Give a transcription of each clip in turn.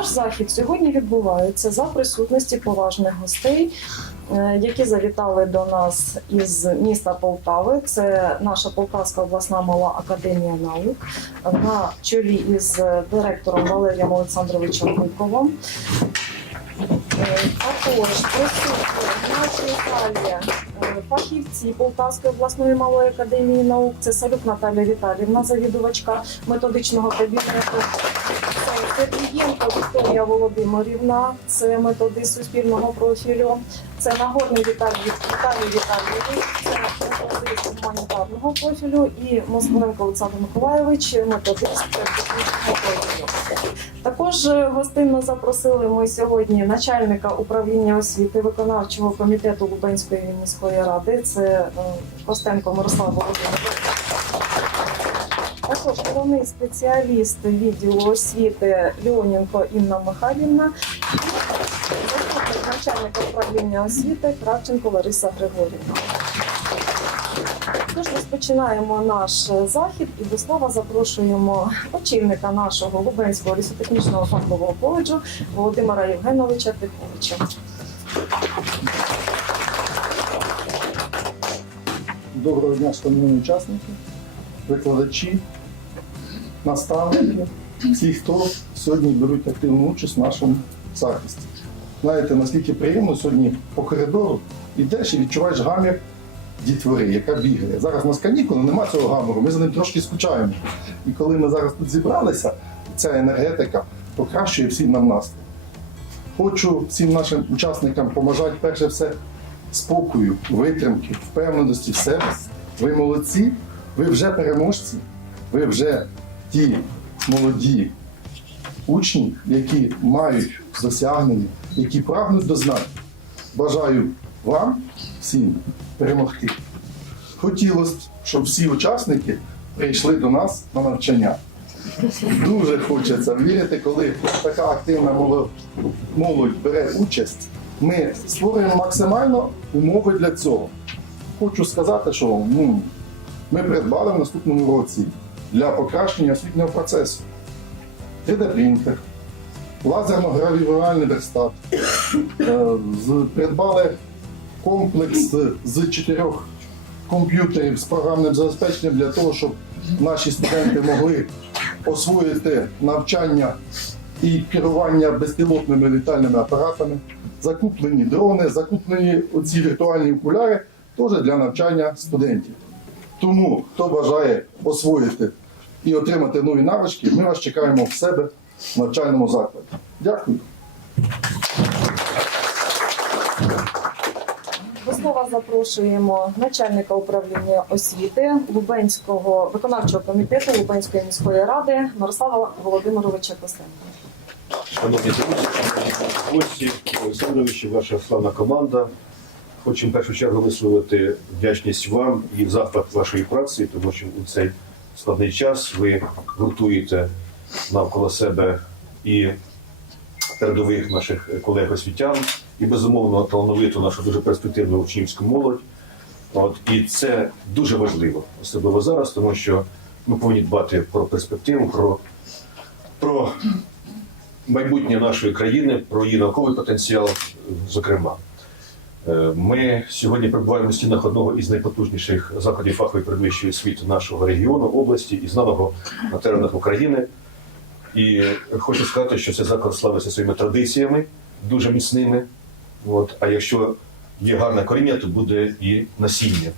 Наш захід сьогодні відбувається за присутності поважних гостей, е, які завітали до нас із міста Полтави. Це наша Полтавська обласна мала академія наук на чолі із директором Валерієм Олександровичем Гуковим. Е, Також присутні залі е, фахівці Полтавської обласної малої академії наук. Це Салюк Наталія Віталівна, завідувачка методичного кабінету. Сергієнко Вікторія Володимирівна, це методист суспільного профілю. Це Нагорний Віталій Віталій Віталійович, це методист гуманітарного профілю. І Москаленко Олександр Миколайович, методист технічного профілю. Також е, гостинно запросили ми сьогодні начальника управління освіти виконавчого комітету Лубенської міської ради. Це е, Костенко Мирослав Володимирович. Також головний спеціаліст відділу освіти Леоненко Інна Михайлівна начальника управління освіти Кравченко Лариса Григорівна. Тож розпочинаємо наш е, захід і до слова запрошуємо очільника нашого Лубенського лісотехнічного фахового коледжу Володимира Євгеновича Тиховича. Доброго дня, шановні учасники, викладачі, наставники, всі, хто сьогодні беруть активну участь в нашому захисті. Знаєте, наскільки приємно сьогодні по коридору йдеш і відчуваєш гамір дітвори, яка бігає. Зараз у нас канікули, нема цього гамору, ми за ним трошки скучаємо. І коли ми зараз тут зібралися, ця енергетика покращує всім нам настрій. Хочу всім нашим учасникам побажати перше все спокою, витримки, впевненості в себе. Ви молодці, ви вже переможці, ви вже ті молоді учні, які мають досягнення, які прагнуть до знань. Бажаю вам всім перемогти. Хотілося, б, щоб всі учасники прийшли до нас на навчання. Дуже хочеться вірити, коли така активна молодь, молодь бере участь. Ми створюємо максимально умови для цього. Хочу сказати, що ну, ми придбали в наступному році для покращення освітнього процесу 3D-принтер, лазерно-гравірувальний верстат, е, придбали комплекс з чотирьох комп'ютерів з програмним забезпеченням для того, щоб наші студенти могли освоїти навчання і керування безпілотними літальними апаратами, закуплені дрони, закуплені оці віртуальні окуляри теж для навчання студентів. Тому, хто бажає освоїти і отримати нові навички, ми вас чекаємо в себе в навчальному закладі. Дякую. До слова запрошуємо начальника управління освіти Лубенського виконавчого комітету Лубенської міської ради Мирослава Володимировича Костенка. Шановні друзі, шановні гості, Олександровичі, ваша славна команда. Хочу в першу чергу висловити вдячність вам і захват вашої праці, тому що у цей складний час ви гуртуєте навколо себе і передових наших колег освітян, і безумовно талановиту нашу дуже перспективну учнівську молодь. От і це дуже важливо, особливо зараз, тому що ми повинні дбати про перспективу, про, про майбутнє нашої країни, про її науковий потенціал, зокрема. Е, Ми сьогодні перебуваємо в стінах одного із найпотужніших закладів фахової передвищої освіти нашого регіону, області і знаного на теренах України. І хочу сказати, що цей заклад славиться своїми традиціями, дуже міцними. От, а якщо є гарне коріння, то буде і насіння.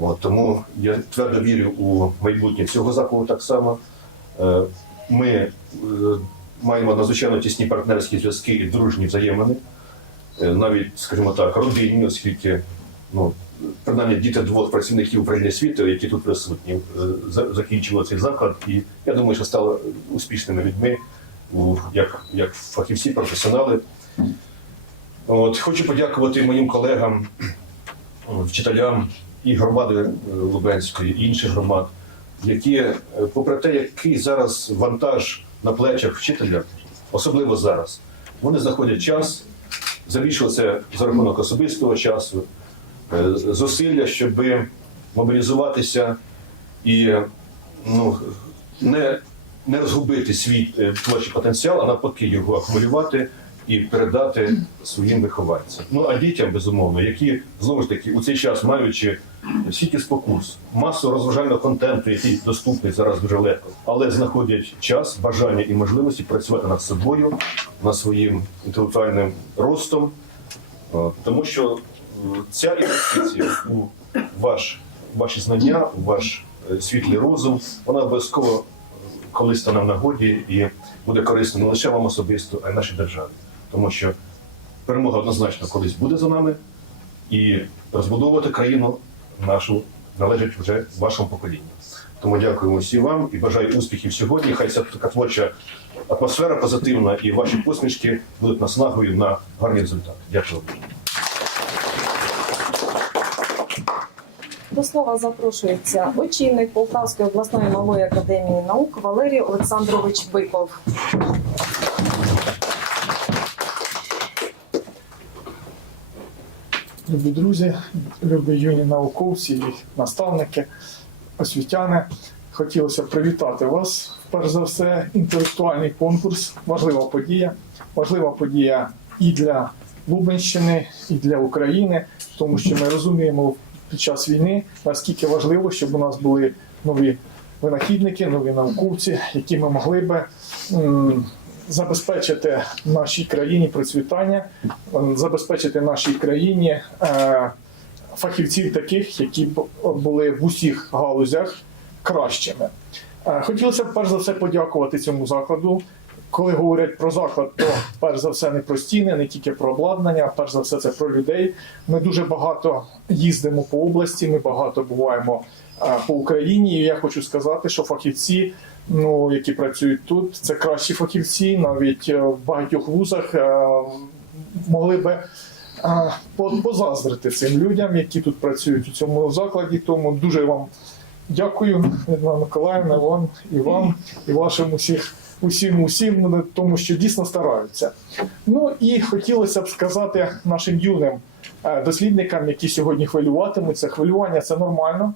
От, тому я твердо вірю у майбутнє цього закладу так само. Е, Ми е, маємо надзвичайно тісні партнерські зв'язки і дружні взаємини. Е, Навіть, скажімо так, родинні, оскільки ну, принаймні діти двох працівників управління освіти, які тут присутні, е, закінчили цей заклад, і я думаю, що стали успішними людьми, як, як фахівці, професіонали. От, хочу подякувати моїм колегам, е, вчителям і громади Лубенської, і інших громад, які, попри те, який зараз вантаж на плечах вчителя, особливо зараз, вони знаходять час, це за рахунок особистого часу, е, зусилля, щоб мобілізуватися і ну, не не розгубити свій е, творчий потенціал, а навпаки його акумулювати і передати своїм вихованцям. Ну а дітям, безумовно, які знову ж таки у цей час маючи стільки спокус, масу розважального контенту, який доступний зараз дуже легко, але знаходять час, бажання і можливості працювати над собою, над своїм інтелектуальним ростом, Е, тому що е, ця інвестиція у ваш, ваші знання, у ваш е, світлий розум, вона обов'язково колись стане в нагоді і буде корисна не лише вам особисто, а й нашій державі. Тому що перемога однозначно колись буде за нами, і розбудовувати країну нашу належить вже вашому поколінню. Тому дякуємо всім вам і бажаю успіхів сьогодні. Хай ця така творча атмосфера позитивна і ваші посмішки будуть наснагою на гарні результати. Дякую. До слова запрошується очільник Полтавської обласної малої академії наук Валерій Олександрович Биков. Любі друзі, любі юні науковці і наставники, освітяни. Хотілося привітати вас. Перш за все, інтелектуальний конкурс, важлива подія, важлива подія і для Лубенщини, і для України, тому що ми розуміємо під час війни, наскільки важливо, щоб у нас були нові винахідники, нові науковці, які ми могли би забезпечити нашій країні процвітання, забезпечити нашій країні е, фахівців таких, які були в усіх галузях кращими. Е, Хотілося б перш за все подякувати цьому закладу. Коли говорять про заклад, то перш за все не про стіни, не тільки про обладнання, а перш за все це про людей. Ми дуже багато їздимо по області, ми багато буваємо е, по Україні. І я хочу сказати, що фахівці, ну які працюють тут, це кращі фахівці, навіть е, в багатьох вузах е, могли би е, позаздрити цим людям, які тут працюють у цьому закладі. Тому дуже вам дякую, Людмила Миколаївна, вам і вам, і вашим усіх. Усім, усім, ну, тому що дійсно стараються. Ну і хотілося б сказати нашим юним дослідникам, які сьогодні хвилюватимуться. Хвилювання це нормально,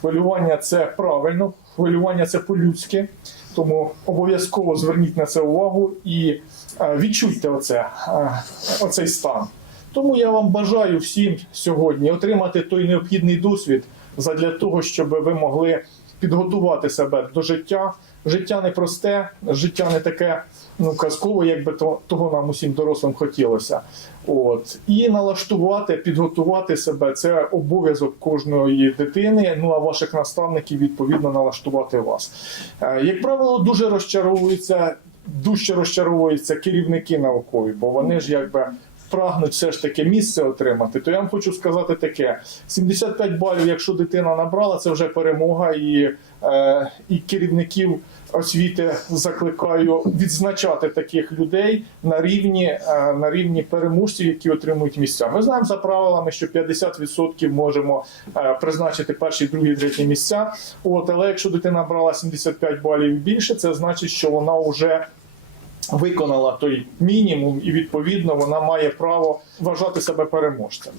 хвилювання це правильно, хвилювання це по-людськи. Тому обов'язково зверніть на це увагу і е, відчуйте оце, е, оцей стан. Тому я вам бажаю всім сьогодні отримати той необхідний досвід задля того, щоб ви могли підготувати себе до життя. Життя непросте, життя не таке ну казкове, як би то, того нам усім дорослим хотілося. От і налаштувати, підготувати себе це обов'язок кожної дитини. Ну а ваших наставників відповідно налаштувати вас. Е, Як правило, дуже розчаровуються, дуже розчаровуються керівники наукові, бо вони ж якби. Прагнуть все ж таки місце отримати, то я вам хочу сказати таке: 75 балів, якщо дитина набрала, це вже перемога, і, е, і керівників освіти закликаю відзначати таких людей на рівні, е, на рівні переможців, які отримують місця. Ми знаємо за правилами, що 50% можемо е, призначити перші, другі, треті місця. От, але якщо дитина брала 75 балів і більше, це значить, що вона вже виконала той мінімум, і відповідно вона має право вважати себе переможцем.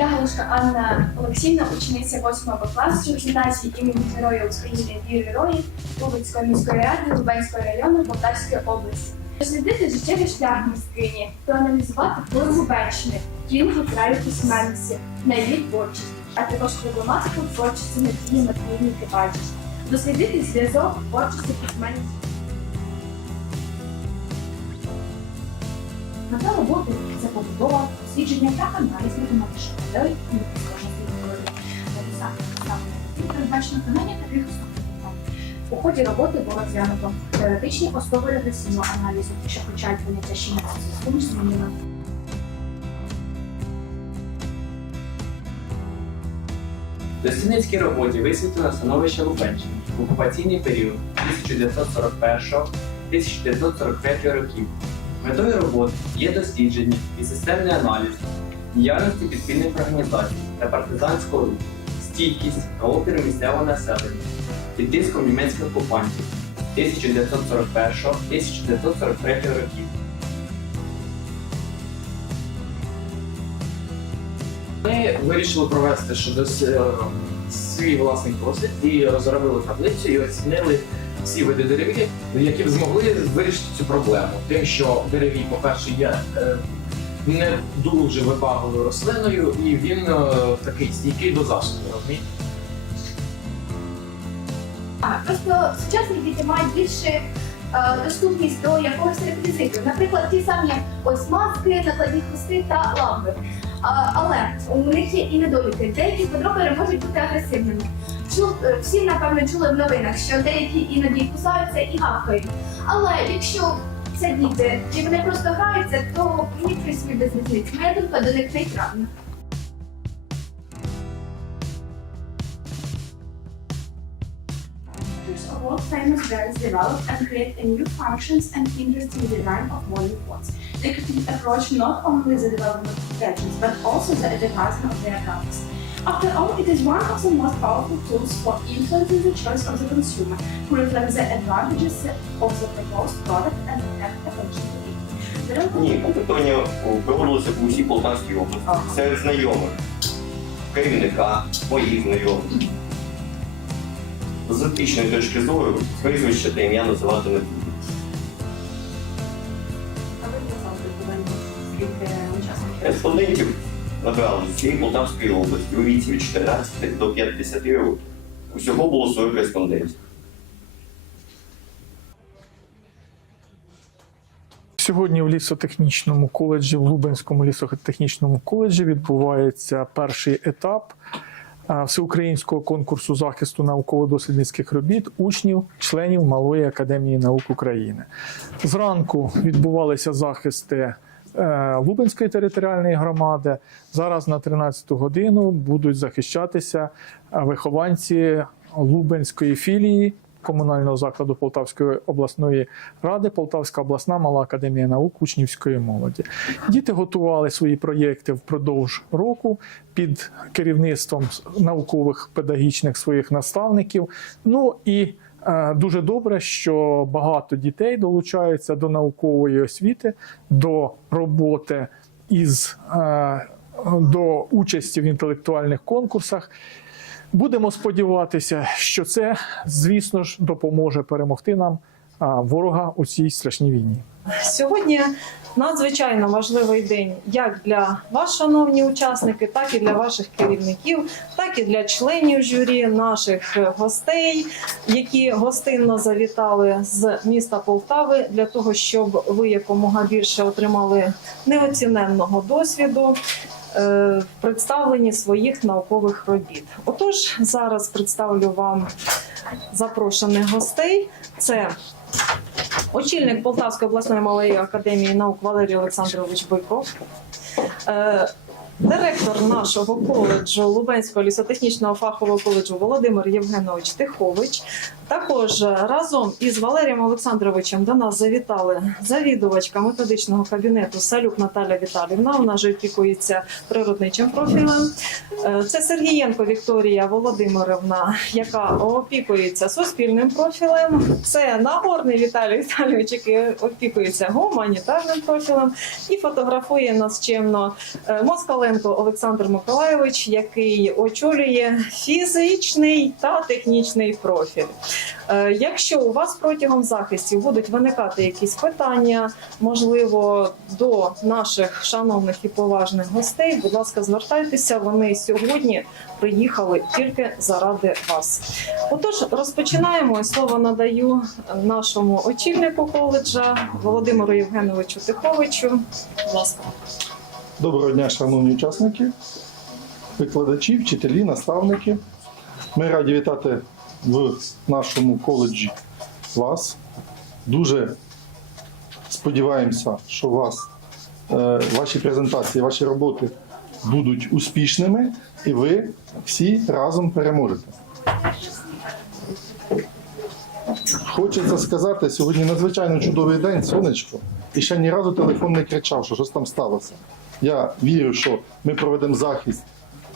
Галушка Анна Олексійна, учениця 8 Б класу гімназії імені Героя України Віри Герої Лубенської міської ради Лубенського району Полтавської області. Дослідити життєвий шлях мисткині, проаналізувати вплив Лубенщини, кінги краю письменності на її творчість, а також проблематику творчості Надії Матвіївни Кибальчич. Дослідити зв'язок творчості письменності. Мета роботи це побудова, дослідження та аналіз математичних моделей і спрощених теорій. Передбачено виконання таких. У ході роботи було розглянуто теоретичні основи регресивного аналізу, що включають поняття щільності зв'язку між змінами. Дослідницькій роботі висвітлено становище Лубенщини в окупаційний період 1941-1943 років. Метою роботи є дослідження і системний аналіз діяльності підпільних організацій та партизанського руху, стійкість та опір місцевого населення під тиском німецьких окупантів 1941-1943 років. Ми вирішили провести щодо е, свій власний досвід і розробили таблицю і оцінили всі види деревів, які б змогли вирішити цю проблему. Тим, що деревій, по-перше, є е, не дуже вибагливою рослиною, і він е, такий стійкий до засухи. розумієте? А, Просто сучасні діти мають більше е, доступність до якогось реквізиту. Наприклад, ті самі ось маски, накладні хусти та лампи. Але у них є і недоліки. Деякі подробери можуть бути агресивними. Чу, е, всі, напевно, чули в новинах, що деякі іноді кусаються і гавкають. Але якщо це діти і вони просто граються, то мені принципі без різниці. Моя думка до них нейтральна. Famous brands develop and create new functions and interesting design of modern phones. They could approach not only the development of gadgets, but also the advertising of their products. After all, it is one of the most powerful tools for influencing the choice of the consumer, who reflects the advantages of the proposed product and have attention to it. Ні, опитування проводилося по усій Полтавській області. Серед знайомих, керівника, моїх знайомих. З етичної точки зору прізвище та ім'я називати не буду. А ви назвали питання, скільки учасників? Респондентів набрали з цієї Полтавської області у віці від 14 до 50 років. Усього було 40 респондентів. Сьогодні в лісотехнічному коледжі, в Лубенському лісотехнічному коледжі відбувається перший етап всеукраїнського конкурсу захисту науково-дослідницьких робіт учнів, членів Малої академії наук України. Зранку відбувалися захисти е, Лубенської територіальної громади. Зараз на 13-ту годину будуть захищатися е, вихованці Лубенської філії комунального закладу Полтавської обласної ради, Полтавська обласна мала академія наук учнівської молоді. Діти готували свої проєкти впродовж року під керівництвом наукових педагогічних своїх наставників. Ну і е, дуже добре, що багато дітей долучаються до наукової освіти, до роботи із е, до участі в інтелектуальних конкурсах. Будемо сподіватися, що це, звісно ж, допоможе перемогти нам ворога у цій страшній війні. Сьогодні надзвичайно важливий день як для вас, шановні учасники, так і для ваших керівників, так і для членів журі, наших гостей, які гостинно завітали з міста Полтави для того, щоб ви якомога більше отримали неоціненного досвіду. е, В представленні своїх наукових робіт. Отож, зараз представлю вам запрошених гостей. Це очільник Полтавської обласної малої академії наук Валерій Олександрович Биков, е, директор нашого коледжу Лубенського лісотехнічного фахового коледжу Володимир Євгенович Тихович. Також разом із Валерієм Олександровичем до нас завітали завідувачка методичного кабінету Салюк Наталя Віталівна. Вона ж опікується природничим профілем. Е, Це Сергієнко Вікторія Володимирівна, яка опікується суспільним профілем. Це Нагорний Віталій Віталійович, який опікується гуманітарним профілем, і фотографує нас чемно е, Москаленко Олександр Миколайович, який очолює фізичний та технічний профіль. Е, Якщо у вас протягом захистів будуть виникати якісь питання, можливо, до наших шановних і поважних гостей, будь ласка, звертайтеся. Вони сьогодні приїхали тільки заради вас. Отож, розпочинаємо. Слово надаю нашому очільнику коледжа Володимиру Євгеновичу Тиховичу. Будь ласка. Доброго дня, шановні учасники, викладачі, вчителі, наставники. Ми раді вітати в нашому коледжі вас. Дуже сподіваємося, що вас, е, ваші презентації, ваші роботи будуть успішними і ви всі разом переможете. Хочеться сказати, сьогодні надзвичайно чудовий день, сонечко, і ще ні разу телефон не кричав, що щось там сталося. Я вірю, що ми проведемо захист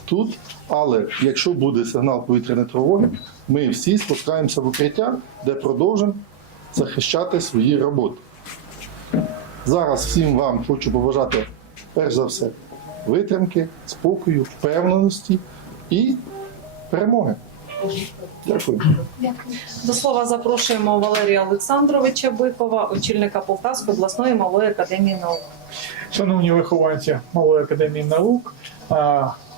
тут, але якщо буде сигнал повітряної тривоги, ми всі спускаємося в укриття, де продовжимо захищати свої роботи. Зараз всім вам хочу побажати, перш за все, витримки, спокою, впевненості і перемоги. Дякую. До слова запрошуємо Валерія Олександровича Бикова, очільника Полтавської обласної малої академії наук. Шановні вихованці Малої академії наук,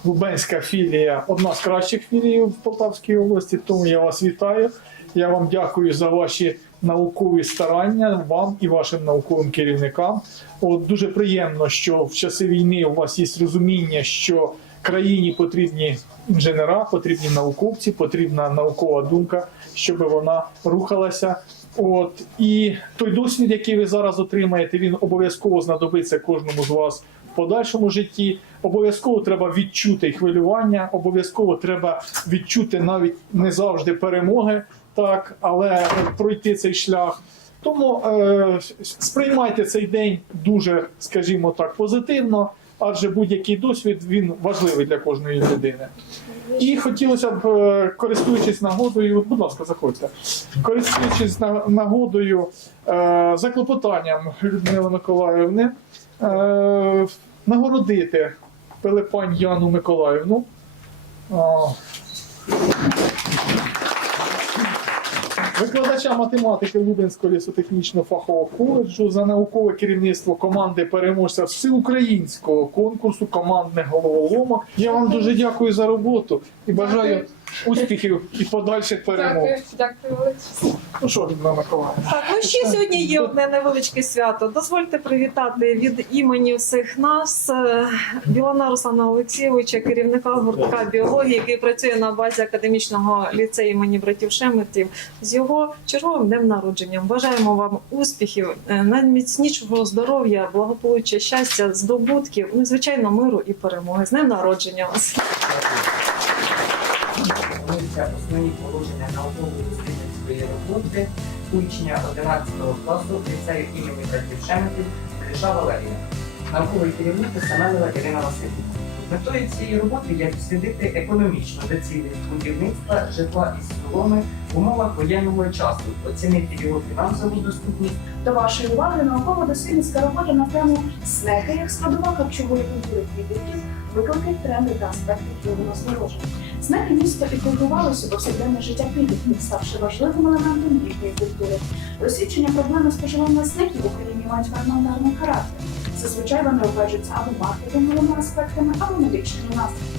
Лубенська філія одна з кращих філій в Полтавській області, тому я вас вітаю. Я вам дякую за ваші наукові старання, вам і вашим науковим керівникам. От дуже приємно, що в часи війни у вас є розуміння, що країні потрібні інженера, потрібні науковці, потрібна наукова думка, щоб вона рухалася. От і той досвід, який ви зараз отримаєте, він обов'язково знадобиться кожному з вас подальшому житті. Обов'язково треба відчути хвилювання, обов'язково треба відчути навіть не завжди перемоги, так, але пройти цей шлях. Тому е, сприймайте цей день дуже, скажімо так, позитивно, адже будь-який досвід він важливий для кожної людини. І хотілося б, е, користуючись нагодою, будь ласка, заходьте. Користуючись на- нагодою, е, за клопотанням Людмили Миколаївни, е, нагородити Пилипань Яну Миколаївну. Викладача математики Лубенського лісотехнічного фахового коледжу за наукове керівництво команди переможця всеукраїнського конкурсу командне головоломок. Я вам дуже дякую за роботу і бажаю успіхів і подальших перемог. дякую. Ну що, Людмила Миколаївна? Так, ну ще сьогодні є одне невеличке свято. Дозвольте привітати від імені всіх нас е, Білана Руслана Олексійовича, керівника гуртка біології, який працює на базі академічного ліцею імені братів Шеметів, з його черговим днем народження. Бажаємо вам успіхів, е, найміцнішого здоров'я, благополуччя, щастя, здобутків, ну і звичайно миру і перемоги. З днем народження вас. Пропонуються основні положення науково-дослідницької роботи учня 11 класу ліцею імені братів Шеметів Валерія, науковий керівник Семенова Ірина Васильівна. Метою цієї роботи є дослідити економічну доцільність будівництва житла із соломи в умовах воєнного часу, оцінити його фінансову доступність До вашої уваги науково-дослідницька робота на тему снеки як складова харчової культури квітників, виклики, тренди та аспекти на здоров'я. Снеки місто і у повсякденне життя підлітків, ставши важливим елементом їхньої культури. Дослідження проблеми споживання снеків в Україні мають фрагментарний характер. Зазвичай вони обмежуються або маркетинговими аспектами, або медичними наслідками.